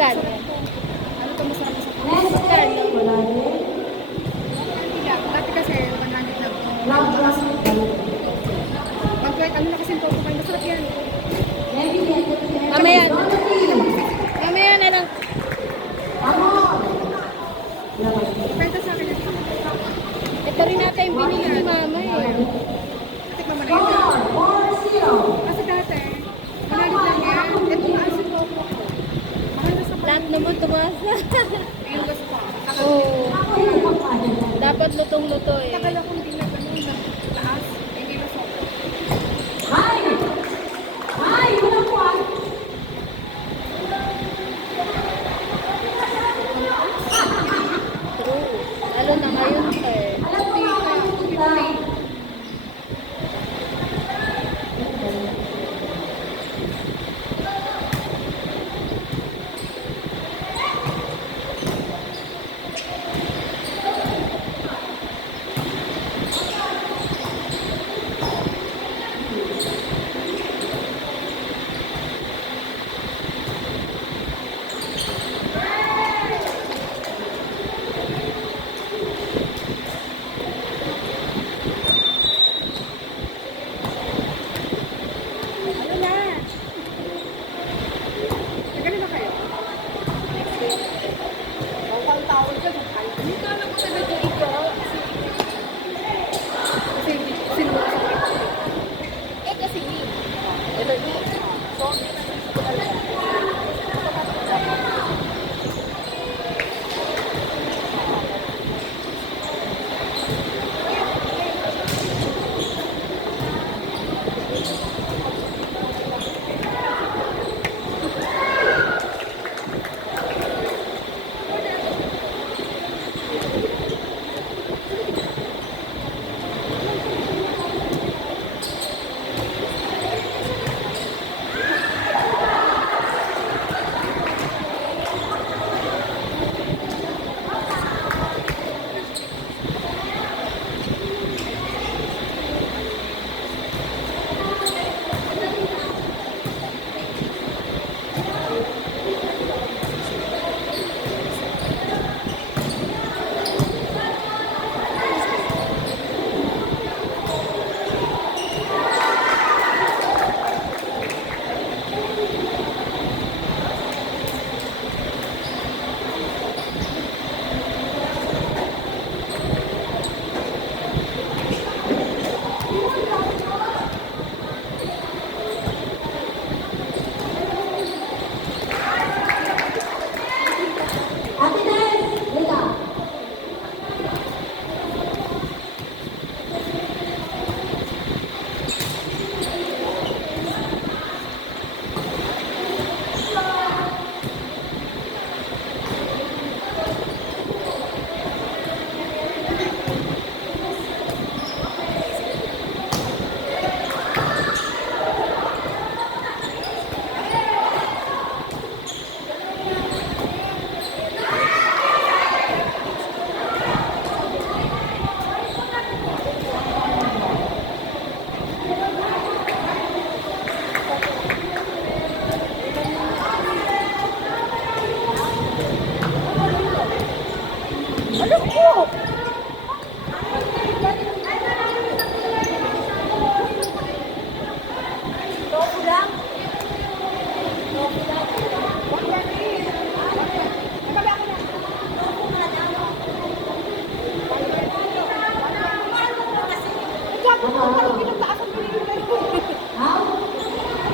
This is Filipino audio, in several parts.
Magkano? Ano to masarap sa puso? Magkano? Hindi lang. Dati kasi 100 lang. Pag ano na kasi yung kayo, masarap yan. Mamaya na. Mamaya na lang. Kwenta sa akin yan. Ito rin natin yung binili ni mama eh. Tikman mo na yan. Kasi dati, 100 lang yan. Ito maas yung coco. Mahal na sa Lahat naman tumaas na. yung gusto ko. Oo. Dapat lutong-luto eh. Tagal akong hindi na ganun na taas. Hindi na sobrang. True. Lalo na ngayon eh. Hindi ka. Hindi. Ano na? Nagano ba kayo? Bawal tawag ka sa kayo. Hindi ka alam ko sa video ito. Kasi sino ba sa kayo? Kasi ni. Ito ni. So,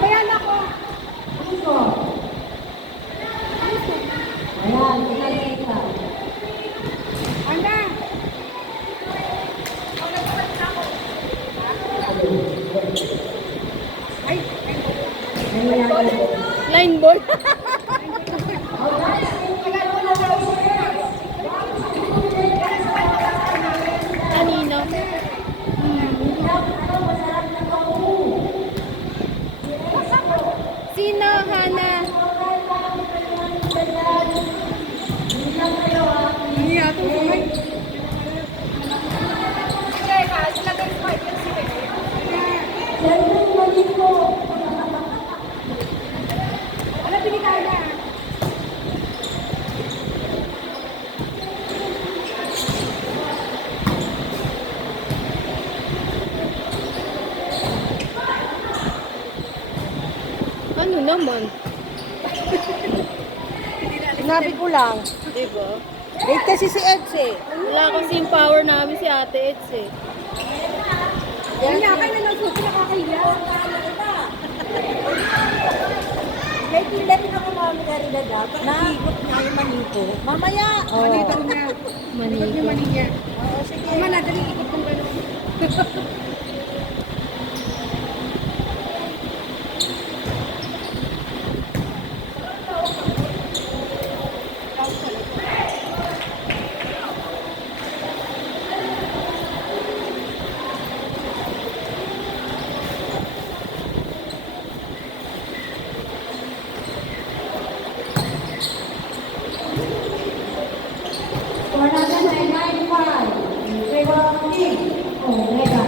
Bayan ako. Anda. Ay, Line board. Kanino? Sino, Hana? Hindi ato kumay. Ano pinikain na? Sinabi ko lang. Diba? Wait kasi si Eds eh. Wala kasing power namin si Ate Eds eh. Yan nga, kayo na lang suko, nakakahiya. May pila rin ako mami na rin na dapat. Naikot niya yung manito. Mamaya. Manito niya. Manito. Ikot niya mani niya. Oo, sige. Tama na, dali ikot kong gano'n. Score natin ay 9-5 in favor of Team Omega.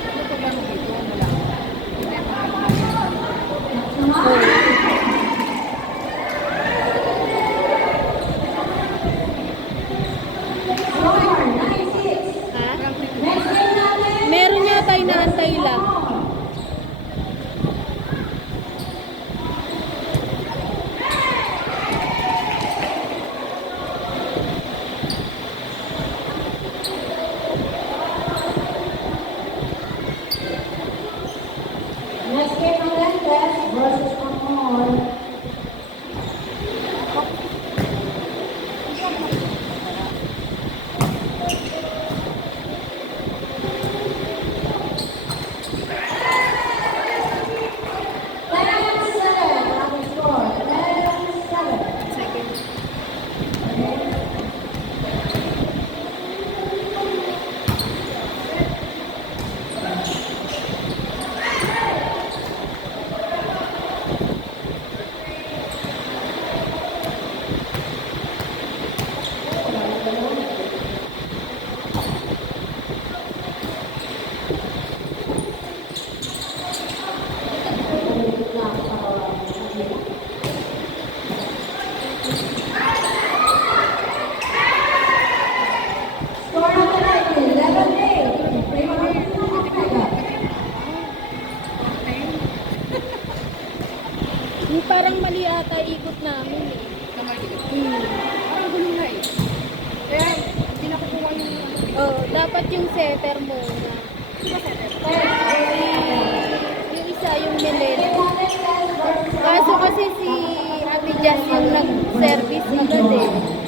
Ano ko lang dito? Wala. Hindi ako Score 9-6. Ha? Next game natin. Meron yata inaantay lang. Next game natin, Tess versus Amor. Score natin ay 11-8 in favor of Team Omega. Yung parang mali ata ikot namin eh. Parang gulo na eh. Kaya, hindi na kukuha yung Oh, dapat yung setter muna. Yung isa yung nilele. Kaso kasi si Ate Jazz yung nag-service agad eh.